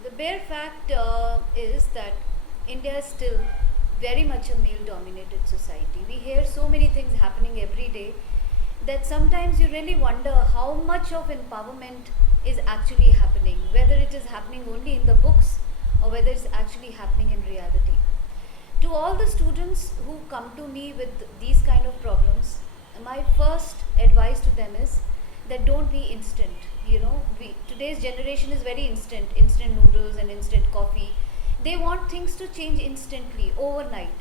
The bare fact is that India is still very much a male dominated society. We hear so many things happening every day that sometimes you really wonder how much of empowerment is actually happening, whether it is happening only in the books or whether it's actually happening in reality. To all the students who come to me with these kind of problems, my first advice to them is that don't be instant. Today's generation is very instant noodles and instant coffee. They want things to change instantly, overnight,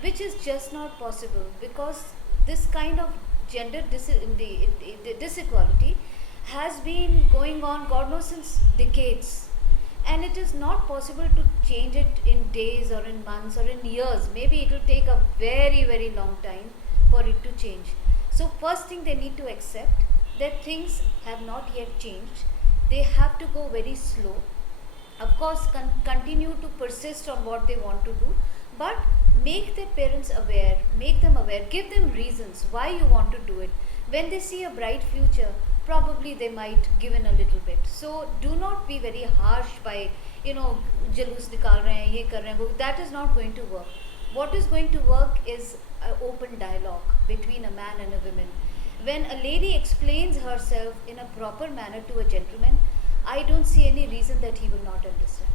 which is just not possible because this kind of gender disequality has been going on, God knows, since decades, and it is not possible to change it in days or in months or in years. Maybe it will take a very long time for it to change. So first thing, they need to accept that things have not yet changed. They have to go very slow. Of course, continue to persist on what they want to do, but make their parents aware, make them aware, give them reasons why you want to do it. When they see a bright future, probably they might give in a little bit. So do not be very harsh by, jalus nikal rahe hain, ye kar rahe hain. That is not going to work. What is going to work is an open dialogue between a man and a woman. When a lady explains herself in a proper manner to a gentleman, I don't see any reason that he will not understand.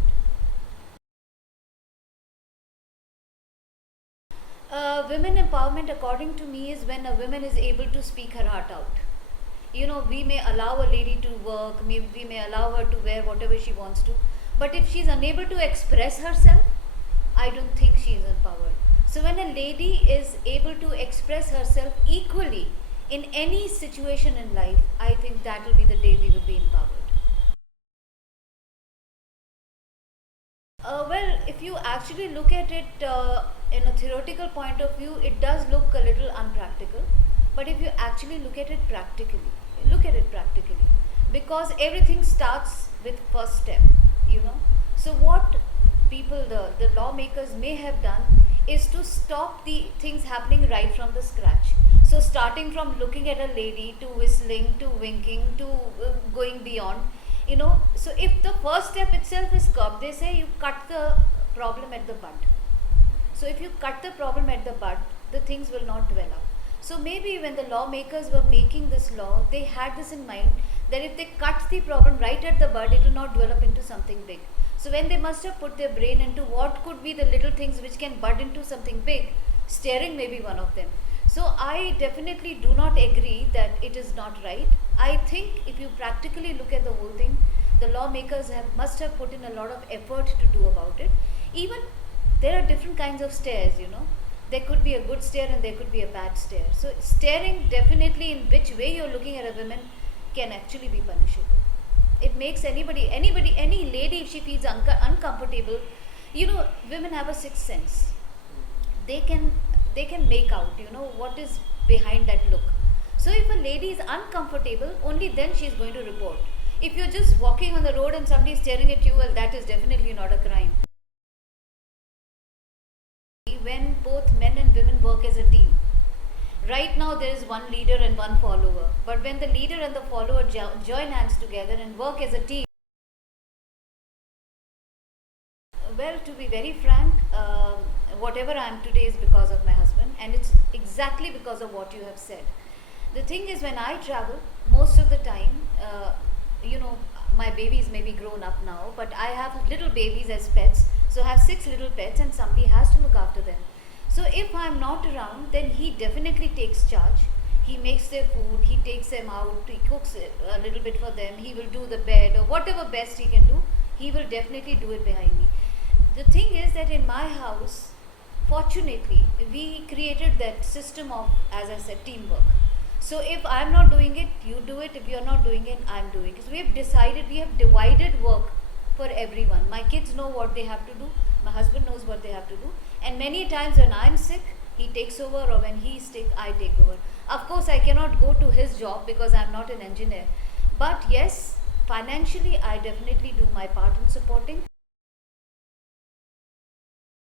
Women empowerment, according to me, is when a woman is able to speak her heart out. We may allow a lady to work, we may allow her to wear whatever she wants to, but if she is unable to express herself, I don't think she is empowered. So when a lady is able to express herself equally in any situation in life, I think that will be the day we will be empowered. Well, if you actually look at it in a theoretical point of view, it does look a little unpractical. But if you actually look at it practically, because everything starts with first step, you know. So what the lawmakers may have done is to stop the things happening right from the scratch. So starting from looking at a lady to whistling to winking to going beyond, so if the first step itself is curbed, they say you cut the problem at the bud. So if you cut the problem at the bud, the things will not develop. So maybe when the lawmakers were making this law, they had this in mind that if they cut the problem right at the bud, it will not develop into something big. So when they must have put their brain into what could be the little things which can bud into something big, staring may be one of them. So I definitely do not agree that it is not right. I think if you practically look at the whole thing, the lawmakers must have put in a lot of effort to do about it. Even there are different kinds of stares, There could be a good stare and there could be a bad stare. So staring, definitely, in which way you're looking at a woman, can actually be punishable. It makes any lady, if she feels uncomfortable, women have a sixth sense. They can make out, what is behind that look. So if a lady is uncomfortable, only then she is going to report. If you're just walking on the road and somebody is staring at you, well, that is definitely not a crime. When both men and women work as a team. Right now there is one leader and one follower, but when the leader and the follower join hands together and work as a team, well, to be very frank, whatever I am today is because of my husband, and it's exactly because of what you have said. The thing is, when I travel, most of the time, my babies may be grown up now, but I have little babies as pets. So I have 6 little pets and somebody has to look after them. So if I'm not around, then he definitely takes charge. He makes their food, he takes them out, he cooks a little bit for them, he will do the bed or whatever best he can do, he will definitely do it behind me. The thing is that in my house, fortunately, we created that system of, as I said, teamwork. So if I'm not doing it, you do it. If you're not doing it, I'm doing it. So we have divided work for everyone. My kids know what they have to do. My husband knows what they have to do. And many times when I'm sick, he takes over, or when he's sick, I take over. Of course, I cannot go to his job because I'm not an engineer. But yes, financially, I definitely do my part in supporting.